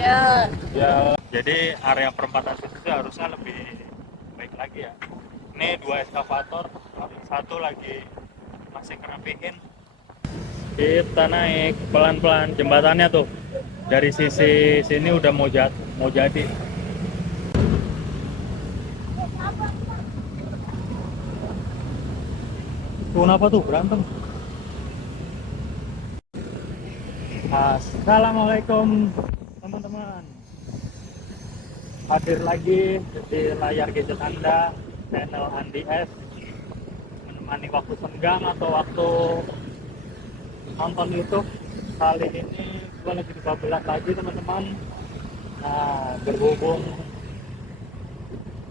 Macet. Ya, jadi area perempatan situ tuh harusnya lebih baik lagi ya. Ini dua eskavator, satu lagi masih ngerapihin. Kita naik pelan-pelan jembatannya tuh. Dari sisi sini udah mau jadi. Tuh, kenapa tuh berantem? Assalamualaikum teman-teman. Hadir lagi di layar gadget Anda, channel Andi S. Menemani waktu senggang atau waktu nonton YouTube. Kali ini gue lagi di Babelan lagi teman-teman. Nah, berhubung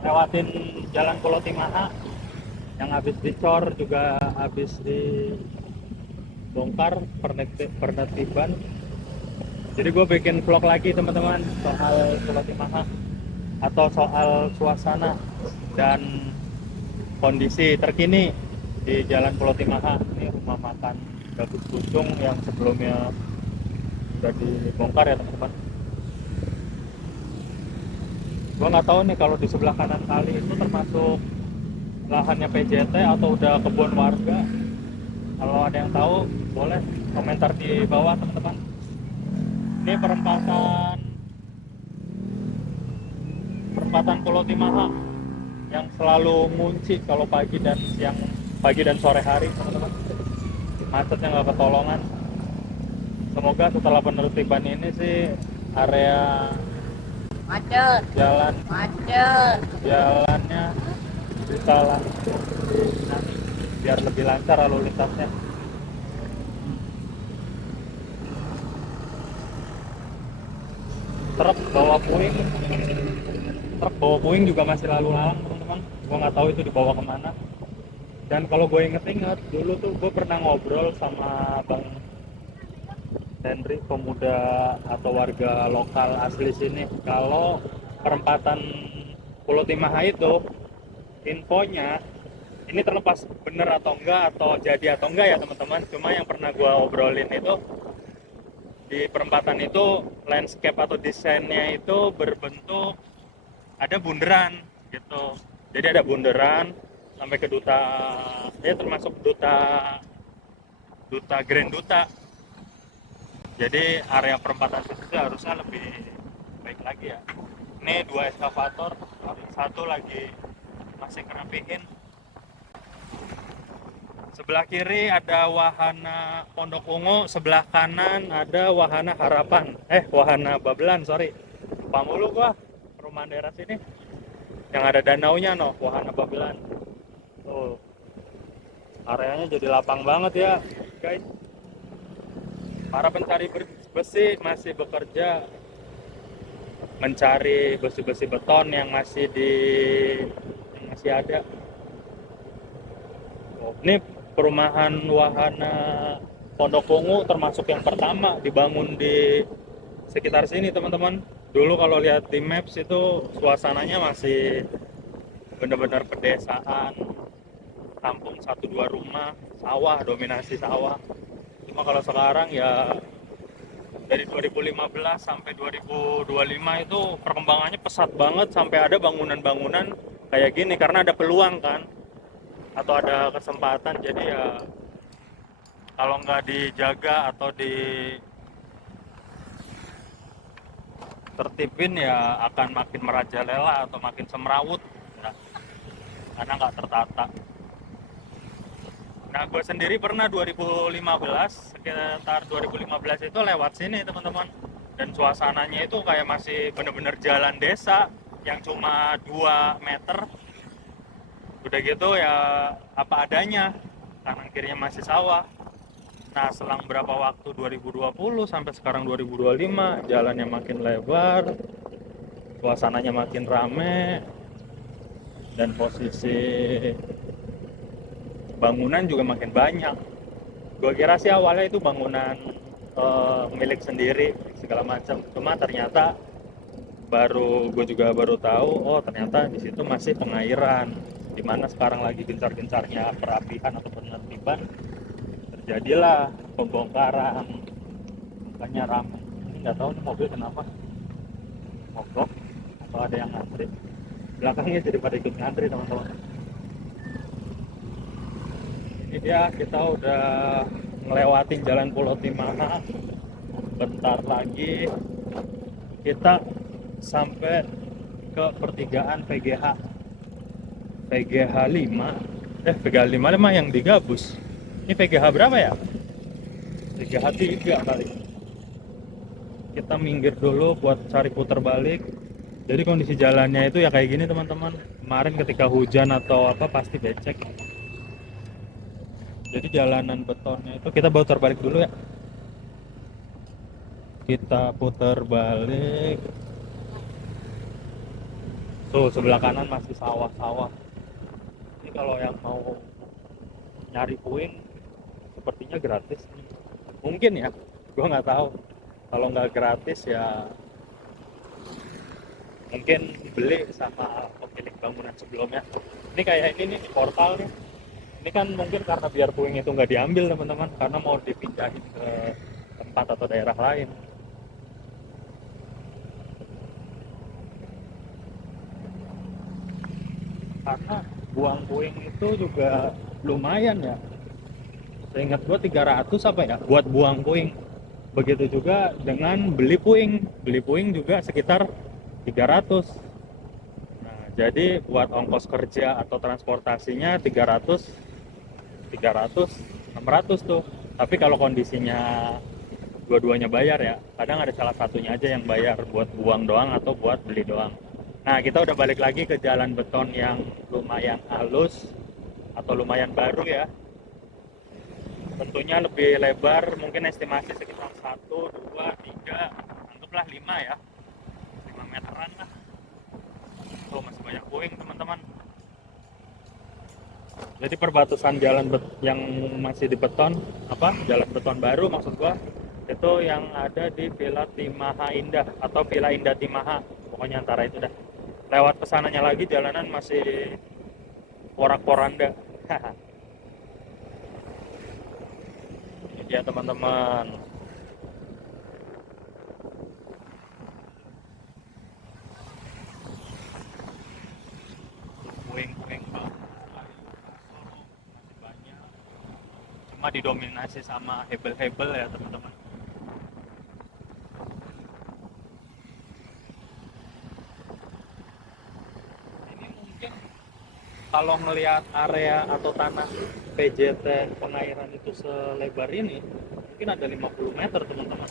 lewatin Jalan Pulau Timaha yang habis dicor juga habis dibongkar penertiban. Jadi gue bikin vlog lagi teman-teman soal Pulau Timaha atau soal suasana dan kondisi terkini di Jalan Pulau Timaha. Ini rumah makan Gabus Pucung yang sebelumnya sudah dibongkar ya teman-teman. Gua nggak tahu nih kalau di sebelah kanan kali itu termasuk lahannya PJT atau udah kebun warga. Kalau ada yang tahu boleh komentar di bawah teman-teman. Ini perempatan Pulau Timaha yang selalu ngunci kalau pagi dan sore hari teman-teman. Macetnya nggak ketolongan. Semoga setelah penertiban ini sih area Macet. jalan Macet. jalannya bisa langsung dibenahi biar lebih lancar lalu lintasnya. Truk bawa puing juga masih lalu lalang teman-teman. Gua nggak tahu itu dibawa kemana. Dan kalau gue inget-inget dulu tuh gue pernah ngobrol sama Bang Henry, pemuda atau warga lokal asli sini, kalau perempatan Pulau Timaha itu infonya, ini terlepas bener atau enggak atau jadi atau enggak ya teman-teman, cuma yang pernah gue obrolin itu di perempatan itu landscape atau desainnya itu berbentuk ada bundaran gitu. Jadi ada bundaran sampai ke duta, ya termasuk duta Grand Duta. Jadi area perempatan situ harusnya lebih baik lagi ya. Ini dua eskavator, satu lagi masih ngerapihin. Sebelah kiri ada wahana Pondok Ungu, sebelah kanan ada wahana Harapan. Wahana Babelan, sorry. Lupa mulu gua, perumahan daerah sini. Yang ada danaunya no, wahana Babelan. Tuh, areanya jadi lapang banget ya, guys. Para pencari besi masih bekerja mencari besi-besi beton yang masih ada. Ini perumahan wahana Pondok Ungu termasuk yang pertama dibangun di sekitar sini teman-teman. Dulu kalau lihat di maps itu suasananya masih benar-benar pedesaan, kampung 1-2 rumah, sawah, dominasi sawah. Cuma kalau sekarang ya dari 2015 sampai 2025 itu perkembangannya pesat banget, sampai ada bangunan-bangunan kayak gini karena ada peluang kan, atau ada kesempatan. Jadi ya kalau nggak dijaga atau ditertibin ya akan makin merajalela atau makin semrawut ya, karena nggak tertata. Nah, gue sendiri pernah 2015, sekitar 2015 itu lewat sini teman-teman, dan suasananya itu kayak masih bener-bener jalan desa yang cuma 2 meter, udah gitu ya apa adanya, kanan kirinya masih sawah. Nah, selang berapa waktu 2020 sampai sekarang 2025, jalannya makin lebar, suasananya makin rame, dan posisi bangunan juga makin banyak. Gue kira sih awalnya itu bangunan milik sendiri segala macam, cuma ternyata gue juga baru tahu, oh ternyata di situ masih pengairan, dimana sekarang lagi gencar-gencarnya perapihan atau penertiban, terjadilah pembongkaran, makanya ramai. Ini nggak tahu nih mobil kenapa mogok atau ada yang ngantri, belakangnya jadi pada ikut ngantri teman-teman. Ini dia, kita udah ngelewatin jalan Pulau Timaha. Bentar lagi kita sampai ke pertigaan PGH 5. PGH 5 yang digabus. Ini PGH berapa ya? PGH 3 kali. Kita minggir dulu buat cari putar balik. Jadi kondisi jalannya itu ya kayak gini teman-teman. Kemarin ketika hujan atau apa pasti becek. Jadi jalanan betonnya itu kita putar balik dulu ya. Kita putar balik. Tuh sebelah kanan masih sawah-sawah. Ini kalau yang mau nyari puing sepertinya gratis. Mungkin ya, gua nggak tahu. Kalau nggak gratis ya mungkin beli sama pemilik bangunan sebelumnya. Ini kayak ini nih portal nih. Ini kan mungkin karena biar puing itu nggak diambil teman-teman, karena mau dipindahin ke tempat atau daerah lain. Karena buang puing itu juga lumayan ya. Seingat gua 300 apa ya buat buang puing. Begitu juga dengan beli puing. Beli puing juga sekitar 300. Nah, jadi buat ongkos kerja atau transportasinya 300, 600 tuh. Tapi kalau kondisinya dua-duanya bayar ya, kadang ada salah satunya aja yang bayar buat buang doang atau buat beli doang. Nah, kita udah balik lagi ke jalan beton yang lumayan halus atau lumayan baru ya. Tentunya lebih lebar, mungkin estimasi sekitar 1, 2, 3, anggaplah 5 ya. 5 meteran lah. Tuh masih banyak puing teman-teman. Jadi perbatasan jalan yang masih di beton, jalan beton baru maksud gua, itu yang ada di Villa Timaha Indah atau Villa Indah Timaha, pokoknya antara itu dah. Lewat kesananya lagi jalanan masih porak-poranda. Ini dia teman-teman. Puing-puing masih banyak. Cuma didominasi sama hebel-hebel ya teman-teman. Ini mungkin kalau ngelihat area atau tanah PJT pengairan itu selebar ini mungkin ada 50 meter teman-teman.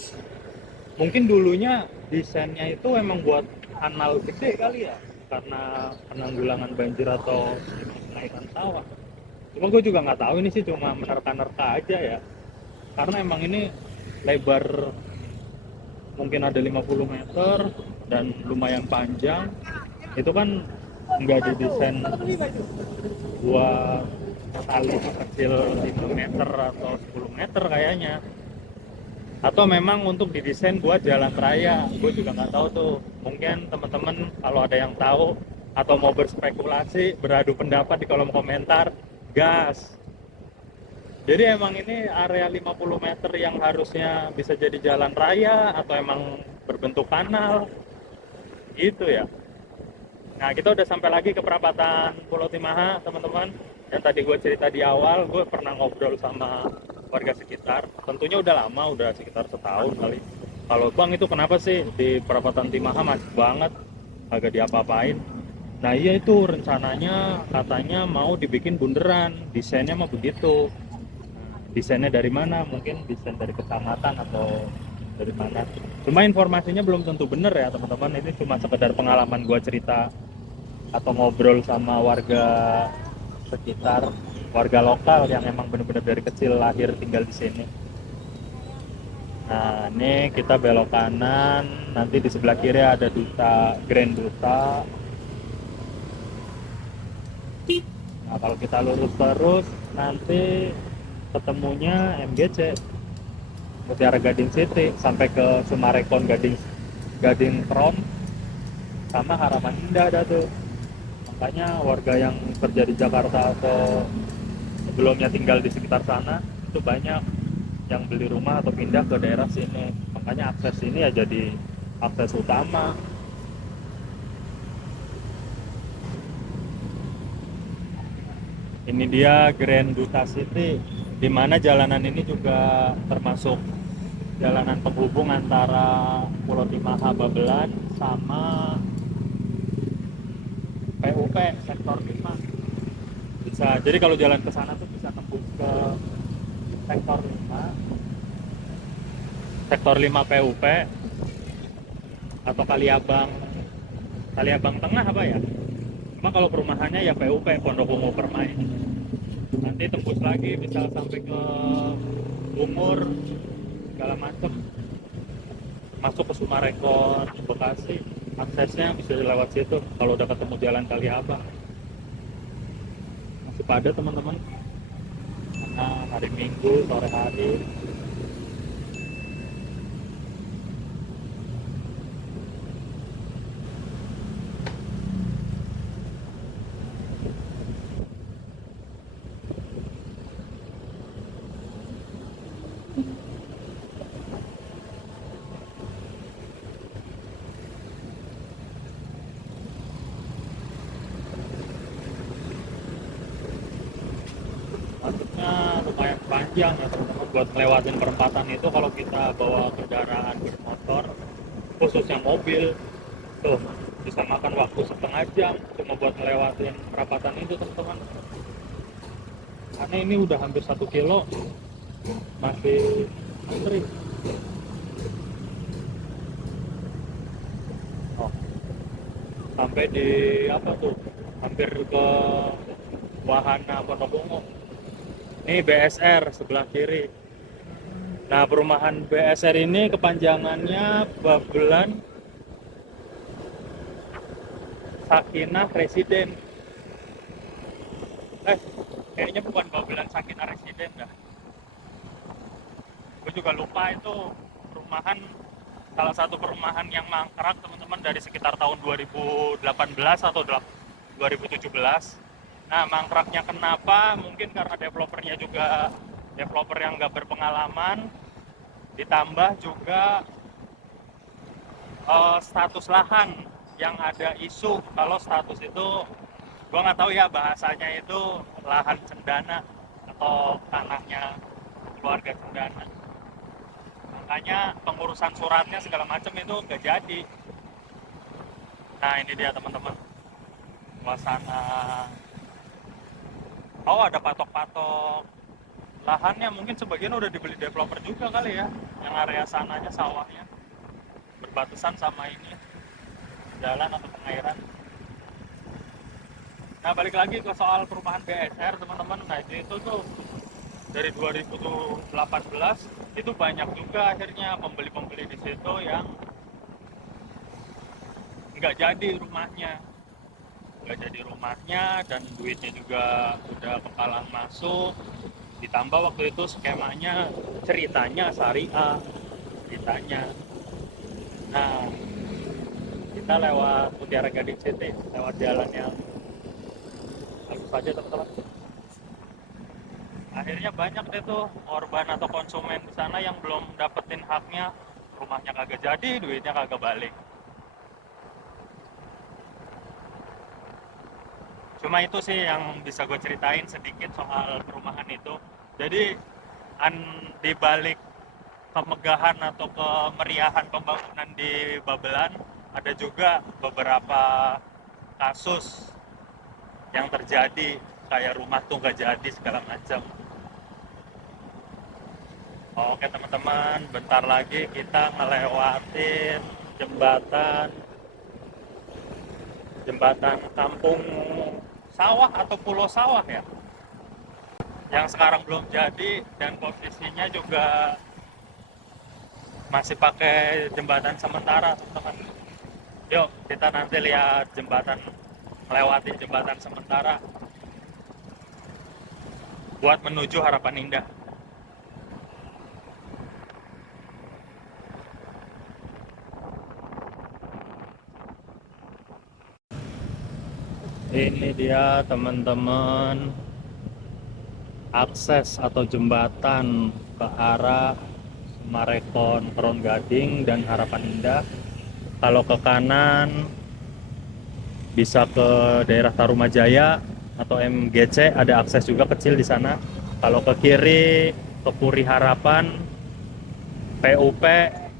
Mungkin dulunya desainnya itu emang buat kanal gede kali ya, karena penanggulangan banjir atau pengairan sawah. Cuma gue juga nggak tahu, ini sih cuma menerka-nerka aja ya, karena emang ini lebar mungkin ada 50 meter dan lumayan panjang. Itu kan nggak didesain buat tali kecil 5 meter atau 10 meter kayaknya, atau memang untuk didesain buat jalan raya. Gue juga nggak tahu tuh. Mungkin teman-teman kalau ada yang tahu atau mau berspekulasi, beradu pendapat di kolom komentar, gas. Jadi emang ini area 50 meter yang harusnya bisa jadi jalan raya atau emang berbentuk kanal gitu ya. Nah, kita udah sampai lagi ke perapatan Pulau Timaha teman-teman. Yang tadi gue cerita di awal, gue pernah ngobrol sama warga sekitar. Tentunya udah lama, udah sekitar setahun kali. Kalau bang, itu kenapa sih di perapatan Timaha macet banget, agak diapa-apain? Nah iya, itu rencananya katanya mau dibikin bunderan, desainnya mah begitu. Desainnya dari mana? Mungkin desain dari kecamatan atau dari mana. Cuma informasinya belum tentu benar ya teman-teman. Ini cuma sekedar pengalaman gua cerita atau ngobrol sama warga sekitar, warga lokal yang emang benar-benar dari kecil lahir tinggal di sini. Nah, ini kita belok kanan, nanti di sebelah kiri ada Duta, Grand Duta. Nah, kalau kita lurus terus nanti ketemunya MGC, Mutiara Gading City, sampai ke Sumarekon Gading Tron sama Harapan Indah ada tuh. Makanya warga yang kerja di Jakarta atau sebelumnya tinggal di sekitar sana itu banyak yang beli rumah atau pindah ke daerah sini. Makanya akses ini ya jadi akses utama. Ini dia Grand Duta City, di mana jalanan ini juga termasuk jalanan penghubung antara Pulau Timaha Babelan sama PUP sektor 5. Bisa, jadi kalau jalan ke sana tuh bisa tembus ke sektor 5, sektor 5 PUP atau Kaliabang. Kaliabang Tengah apa ya? Cuma kalau perumahannya ya PUP, Pondok Ungu Permai. Nanti tembus lagi bisa sampai ke Umur segala macem, masuk ke Sumarekon, Bekasi. Aksesnya bisa lewat situ kalau udah ketemu jalan Kaliabang. Masih padat teman-teman, karena hari Minggu sore hari. Masuknya lumayan panjang ya teman-teman, buat ngelewatin perempatan itu kalau kita bawa kendaraan bermotor, khususnya mobil, tuh bisa makan waktu setengah jam cuma buat ngelewatin perempatan itu teman-teman. Karena ini udah hampir 1 kilo masih antri. Oh, sampai di apa tuh, hampir ke Wahana Pondok Ungu. Ini BSR sebelah kiri. Nah, perumahan BSR ini kepanjangannya Babelan Sakinah Residen. Kayaknya bukan Babelan Sakinah Residen dah. Gue juga lupa itu perumahan, salah satu perumahan yang mangkrak teman-teman dari sekitar tahun 2018 atau 2017. Nah, mangkraknya kenapa? Mungkin karena developernya juga developer yang nggak berpengalaman, ditambah juga status lahan yang ada isu kalau status itu, gue nggak tahu ya bahasanya itu lahan cendana atau tanahnya keluarga cendana. Makanya pengurusan suratnya segala macam itu nggak jadi. Nah, ini dia teman-teman, suasana. Oh, ada patok-patok lahannya, mungkin sebagian udah dibeli developer juga kali ya, yang area sananya sawahnya berbatasan sama ini jalan atau pengairan. Nah, balik lagi ke soal perumahan BSR teman-teman. Nah, itu tuh dari 2018 itu banyak juga akhirnya pembeli-pembeli di situ yang nggak jadi rumahnya dan duitnya juga udah bakalan masuk. Ditambah waktu itu skemanya, ceritanya syariah ceritanya. Nah, kita lewat Mutiara Gading City, lewat jalan yang bagus saja teman-teman. Akhirnya banyak deh tuh korban atau konsumen di sana yang belum dapetin haknya, rumahnya kagak jadi, duitnya kagak balik. Cuma itu sih yang bisa gue ceritain sedikit soal perumahan itu. Jadi di balik kemegahan atau kemeriahan pembangunan di Babelan, ada juga beberapa kasus yang terjadi, kayak rumah tuh nggak jadi segala macam. Oke teman-teman, bentar lagi kita ngelewatin jembatan kampung sawah atau pulau sawah ya, yang sekarang belum jadi dan posisinya juga masih pakai jembatan sementara teman-teman. Yuk kita nanti lihat melewati jembatan sementara buat menuju Harapan Indah. Ini dia teman-teman, akses atau jembatan ke arah Sumarekon, Peron Gading dan Harapan Indah. Kalau ke kanan bisa ke daerah Tarumajaya, atau MGC ada akses juga kecil di sana. Kalau ke kiri ke Puri Harapan, PUP,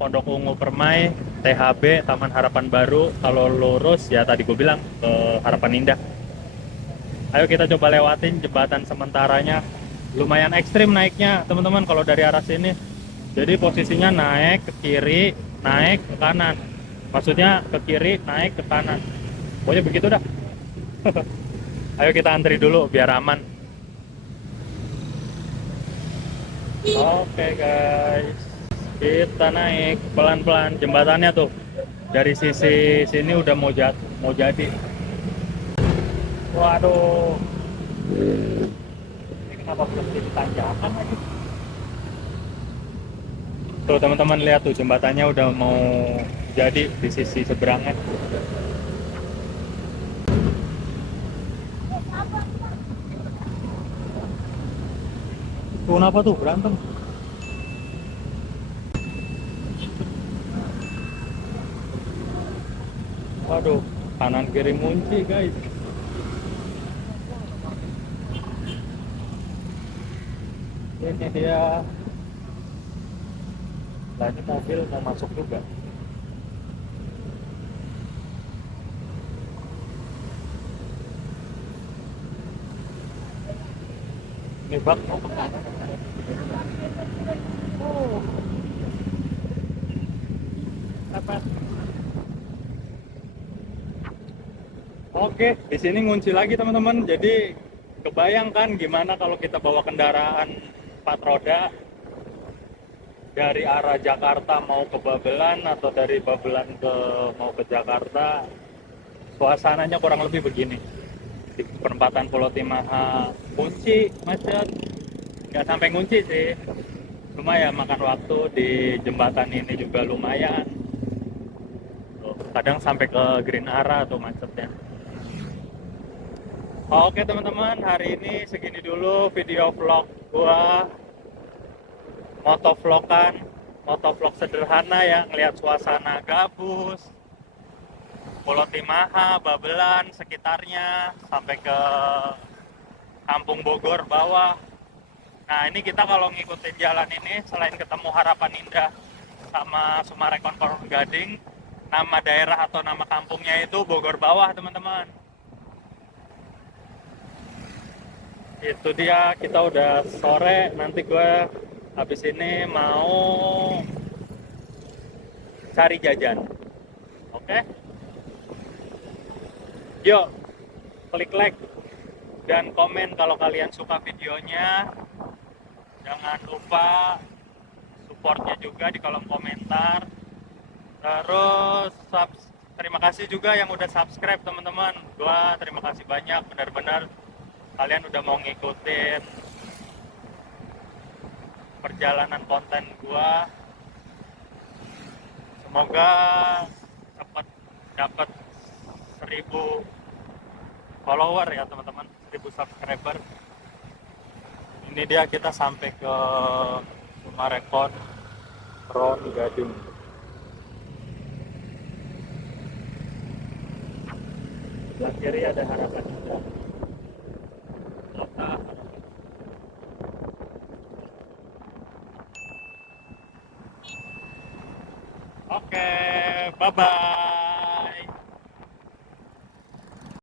Pondok Ungu Permai, THB, Taman Harapan Baru. Kalau lurus ya tadi gue bilang ke Harapan Indah. Ayo kita coba lewatin jembatan sementaranya. Lumayan ekstrim naiknya teman-teman kalau dari arah sini. Jadi posisinya naik ke kiri, naik ke kanan. Maksudnya ke kiri, naik ke kanan. Pokoknya begitu dah. Ayo kita antri dulu biar aman. Oke guys, kita naik pelan-pelan jembatannya tuh. Dari sisi sini udah mau jadi. Waduh. Ini kenapa belum jadi tanjakan lagi? Tuh teman-teman lihat tuh jembatannya udah mau jadi di sisi seberangnya. Tuh kenapa tuh berantem? Waduh, kanan kiri munci guys. Ini dia. Nah ini mobil mau masuk juga. Ini bak mau kemana? Oh. Apa? Oke, di sini ngunci lagi teman-teman. Jadi kebayangkan gimana kalau kita bawa kendaraan 4 roda dari arah Jakarta mau ke Babelan atau dari Babelan mau ke Jakarta, suasananya kurang lebih begini. Di perempatan Pulau Timaha kunci macet, nggak sampai ngunci sih, cuma ya makan waktu di jembatan ini juga lumayan. Tuh, kadang sampai ke Green Arah atau macetnya. Oke teman-teman, hari ini segini dulu video vlog gua, motovlog sederhana ya, ngelihat suasana gabus Pulau Timaha, Babelan, sekitarnya, sampai ke Kampung Bogor bawah. Nah ini kita kalau ngikutin jalan ini, selain ketemu Harapan Indah sama Sumarekon Gading, nama daerah atau nama kampungnya itu Bogor bawah teman-teman. Itu dia, kita udah sore, nanti gue habis ini mau cari jajan. Oke? Yuk, klik like dan komen kalau kalian suka videonya. Jangan lupa supportnya juga di kolom komentar. Terus terima kasih juga yang udah subscribe teman-teman. Gua terima kasih banyak, benar-benar kalian udah mau ngikutin perjalanan konten gua. Semoga cepat dapat 1000 follower ya teman-teman, 1000 subscriber. Ini dia, kita sampai ke Sumarekon Gading. Sebelah kiri ada Harapan Indah. Oke, bye-bye.